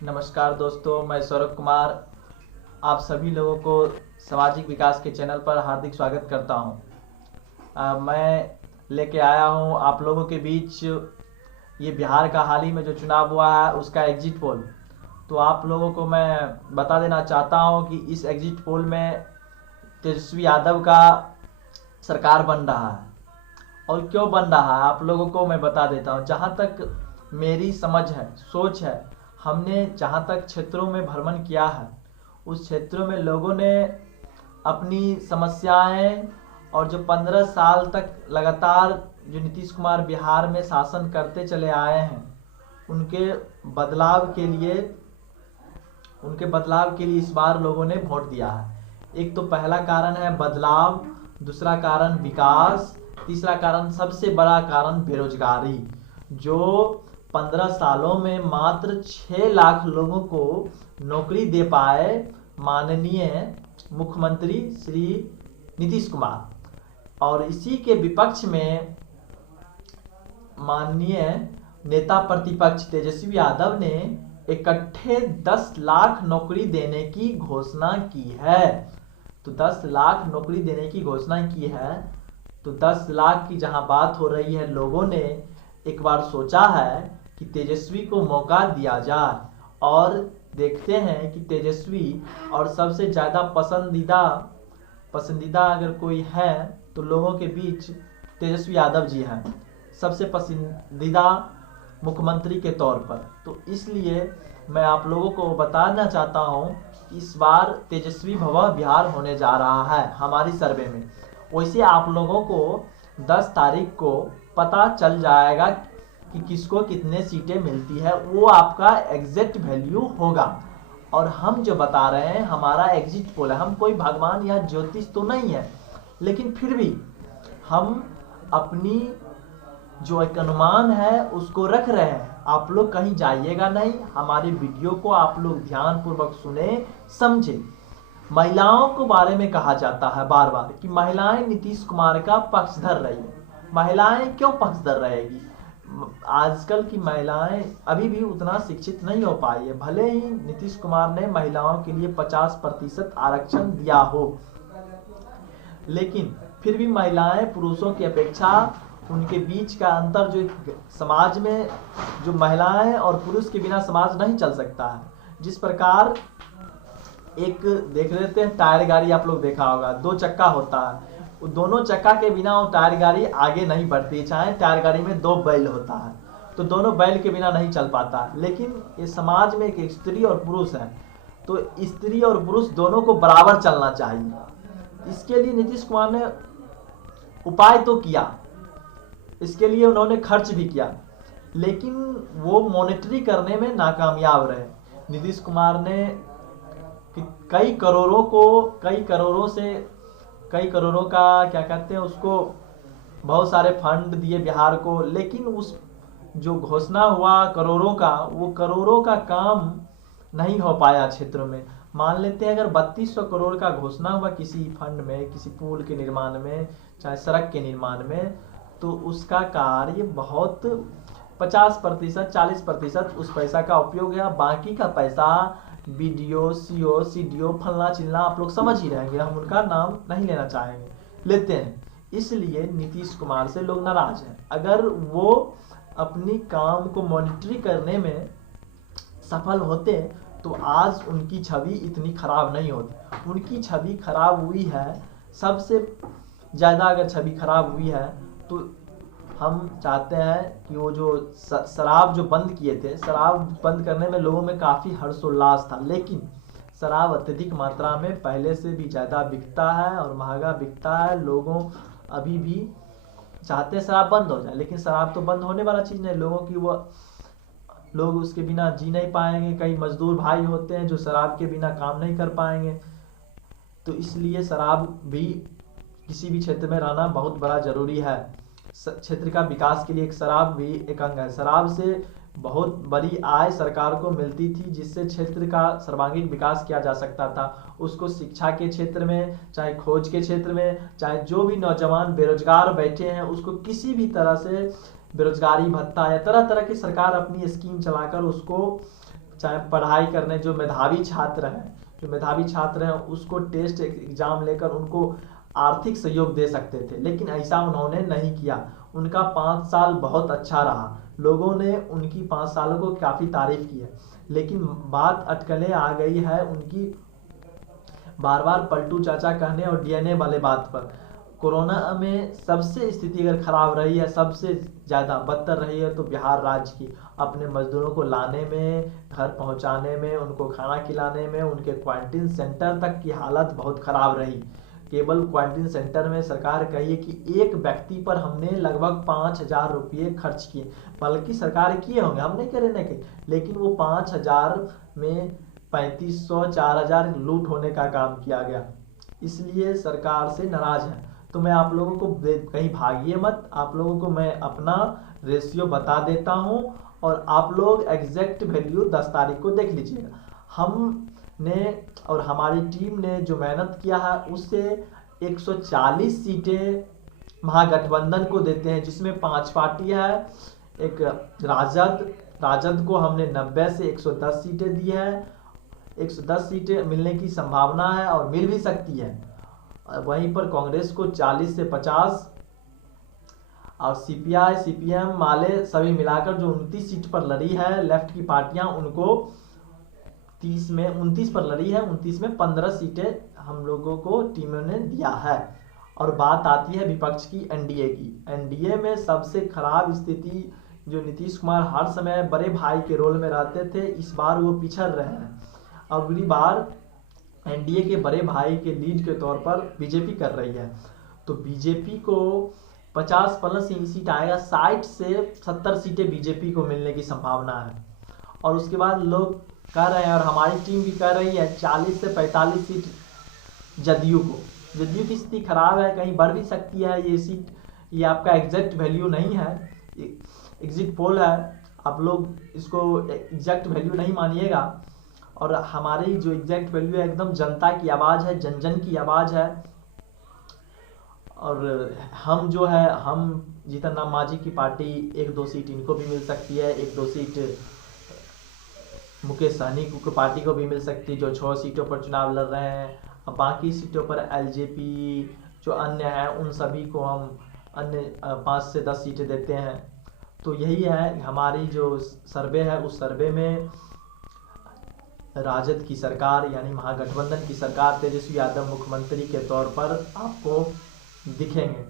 नमस्कार दोस्तों, मैं सौरभ कुमार आप सभी लोगों को सामाजिक विकास के चैनल पर हार्दिक स्वागत करता हूं। मैं लेके आया हूं आप लोगों के बीच ये बिहार का हाल ही में जो चुनाव हुआ है उसका एग्जिट पोल। तो आप लोगों को मैं बता देना चाहता हूं कि इस एग्जिट पोल में तेजस्वी यादव का सरकार बन रहा है। और क्यों बन रहा है आप लोगों को मैं बता देता हूँ। जहाँ तक मेरी समझ है, सोच है, हमने जहाँ तक क्षेत्रों में भ्रमण किया है उस क्षेत्रों में लोगों ने अपनी समस्याएं और जो 15 साल तक लगातार जो नीतीश कुमार बिहार में शासन करते चले आए हैं उनके बदलाव के लिए इस बार लोगों ने वोट दिया है। एक तो पहला कारण है बदलाव, दूसरा कारण विकास, तीसरा कारण सबसे बड़ा कारण बेरोजगारी। जो 15 सालों में मात्र 6 लाख लोगों को नौकरी दे पाए माननीय मुख्यमंत्री श्री नीतीश कुमार, और इसी के विपक्ष में माननीय नेता प्रतिपक्ष तेजस्वी यादव ने इकट्ठे 10 लाख नौकरी देने की घोषणा की है। तो 10 लाख नौकरी देने की घोषणा की है। तो 10 लाख की जहां बात हो रही है, लोगों ने एक बार सोचा है कि तेजस्वी को मौका दिया जाए और देखते हैं कि तेजस्वी और सबसे ज़्यादा पसंदीदा अगर कोई है तो लोगों के बीच तेजस्वी यादव जी हैं सबसे पसंदीदा मुख्यमंत्री के तौर पर। तो इसलिए मैं आप लोगों को बताना चाहता हूं कि इस बार तेजस्वी भवा बिहार होने जा रहा है हमारी सर्वे में। वैसे आप लोगों को 10 तारीख को पता चल जाएगा कि किसको कितने सीटें मिलती है, वो आपका एग्जैक्ट वैल्यू होगा। और हम जो बता रहे हैं हमारा एग्जिट पोल है, हम कोई भगवान या ज्योतिष तो नहीं है, लेकिन फिर भी हम अपनी जो एक अनुमान है उसको रख रहे हैं। आप लोग कहीं जाइएगा नहीं, हमारे वीडियो को आप लोग ध्यान पूर्वक सुने समझे। महिलाओं को बारे में कहा जाता है बार बार कि महिलाएं नीतीश कुमार का पक्षधर रही है। महिलाएं क्यों पक्षधर रहेगी? आजकल की महिलाएं अभी भी उतना शिक्षित नहीं हो पाई है। भले ही नीतीश कुमार ने महिलाओं के लिए 50% आरक्षण दिया हो, लेकिन फिर भी महिलाएं पुरुषों की अपेक्षा उनके बीच का अंतर जो समाज में, जो महिलाएं और पुरुष के बिना समाज नहीं चल सकता है। जिस प्रकार एक देख लेते हैं टायर गाड़ी, आप लोग देखा होगा, 2 चक्का होता है, वो दोनों चक्का के बिना वो टायर गाड़ी आगे नहीं बढ़ती। चाहे टायर गाड़ी में 2 बैल होता है तो दोनों बैल के बिना नहीं चल पाता। लेकिन ये समाज में एक स्त्री और पुरुष है, तो स्त्री और पुरुष दोनों को बराबर चलना चाहिए। इसके लिए नीतीश कुमार ने उपाय तो किया, इसके लिए उन्होंने खर्च भी किया, लेकिन वो मॉनिटरी करने में नाकामयाब रहे। नीतीश कुमार ने कई करोड़ों का क्या कहते हैं उसको, बहुत सारे फंड दिए बिहार को, लेकिन उस जो घोषणा हुआ करोड़ों का, वो करोड़ों का काम नहीं हो पाया क्षेत्रों में। मान लेते हैं अगर 3200 करोड़ का घोषणा हुआ किसी फंड में, किसी पुल के निर्माण में, चाहे सड़क के निर्माण में, तो उसका कार्य बहुत 50%, 40% उस पैसा का उपयोग है। बाकी का पैसा बीडीओ, सीओ, सीडीओ, फलना चिलना, आप लोग समझ ही रहेंगे, हम उनका नाम नहीं लेना चाहेंगे, लेते हैं। इसलिए नीतीश कुमार से लोग नाराज हैं। अगर वो अपनी काम को मॉनिटरी करने में सफल होते तो आज उनकी छवि इतनी खराब नहीं होती। उनकी छवि खराब हुई है, सबसे ज़्यादा अगर छवि खराब हुई है तो हम चाहते हैं कि वो जो शराब जो बंद किए थे, शराब बंद करने में लोगों में काफ़ी हर्षोल्लास था, लेकिन शराब अत्यधिक मात्रा में पहले से भी ज़्यादा बिकता है और महंगा बिकता है। लोगों अभी भी चाहते हैं शराब बंद हो जाए, लेकिन शराब तो बंद होने वाला चीज़ नहीं। लोग उसके बिना जी नहीं पाएंगे। कई मजदूर भाई होते हैं जो शराब के बिना काम नहीं कर पाएंगे। तो इसलिए शराब भी किसी भी क्षेत्र में रहना बहुत बड़ा जरूरी है। क्षेत्र का विकास के लिए एक शराब भी एक अंग है। शराब से बहुत बड़ी आय सरकार को मिलती थी, जिससे क्षेत्र का सर्वांगीण विकास किया जा सकता था। उसको शिक्षा के क्षेत्र में, चाहे खोज के क्षेत्र में, चाहे जो भी नौजवान बेरोजगार बैठे हैं उसको किसी भी तरह से बेरोजगारी भत्ता या तरह तरह की सरकार अपनी स्कीम चलाकर उसको चाहे पढ़ाई करने जो मेधावी छात्र हैं उसको टेस्ट एग्जाम लेकर उनको आर्थिक सहयोग दे सकते थे, लेकिन ऐसा उन्होंने नहीं किया। उनका 5 साल बहुत अच्छा रहा, लोगों ने उनकी 5 सालों को काफ़ी तारीफ की है। लेकिन बात अटकलें आ गई है उनकी बार बार पलटू चाचा कहने और डीएनए वाले बात पर। कोरोना में सबसे स्थिति अगर खराब रही है, सबसे ज़्यादा बदतर रही है तो बिहार राज्य की। अपने मजदूरों को लाने में, घर पहुंचाने में, उनको खाना खिलाने में, उनके क्वारंटीन सेंटर तक की हालत बहुत ख़राब रही। केवल क्वारंटीन सेंटर में सरकार कही है कि एक व्यक्ति पर हमने लगभग 5,000 रुपये खर्च किए, बल्कि सरकार किए होंगे, हम नहीं करे ना कि, लेकिन वो 5,000 में 3,500 4,000 लूट होने का काम किया गया। इसलिए सरकार से नाराज है। तो मैं आप लोगों को कहीं भागिए मत, आप लोगों को मैं अपना रेशियो बता देता हूं और आप लोग एग्जैक्ट वैल्यू 10 तारीख को देख लीजिएगा। हमने और हमारी टीम ने जो मेहनत किया है उससे 140 सीटें महागठबंधन को देते हैं, जिसमें 5 पार्टी है। एक राजद को हमने 90 से 110 सीटें दी है। 110 सीटें मिलने की संभावना है और मिल भी सकती है। वहीं पर कांग्रेस को 40 से 50 और सीपीआई सीपीएम माले सभी मिलाकर जो 29 सीट पर लड़ी है लेफ्ट की पार्टियां, उनको 30 में 29 पर लड़ी है, 29 में 15 सीटें हम लोगों को टीमों ने दिया है। और बात आती है विपक्ष की, एनडीए की। एनडीए में सबसे खराब स्थिति जो नीतीश कुमार हर समय बड़े भाई के रोल में रहते थे, इस बार वो पिछड़ रहे हैं। अगली बार एनडीए के बड़े भाई के लीड के तौर पर बीजेपी कर रही है, तो बीजेपी को 50 प्लस सीट आएगा, 60 से 70 सीटें बीजेपी को मिलने की संभावना है। और उसके बाद लोग कह रहे हैं और हमारी टीम भी कह रही है 40 से 45 सीट जदयू को। जदयू की स्थिति खराब है, कहीं बढ़ भी सकती है ये सीट। ये आपका एग्जैक्ट वैल्यू नहीं है, एग्जिट पोल है, आप लोग इसको एग्जैक्ट वैल्यू नहीं मानिएगा। और हमारी जो एग्जैक्ट वैल्यू है एकदम जनता की आवाज़ है, जन जन की आवाज़ है। और हम जो है, हम जीतन राम मांझी की पार्टी 1-2 सीट इनको भी मिल सकती है, 1-2 सीट मुकेश सहनी की पार्टी को भी मिल सकती है जो 6 सीटों पर चुनाव लड़ रहे हैं। अब बाकी सीटों पर एलजेपी जो अन्य है उन सभी को हम अन्य 5 से 10 सीटें देते हैं। तो यही है हमारी जो सर्वे है, उस सर्वे में राजद की सरकार यानी महागठबंधन की सरकार तेजस्वी यादव मुख्यमंत्री के तौर पर आपको दिखेंगे।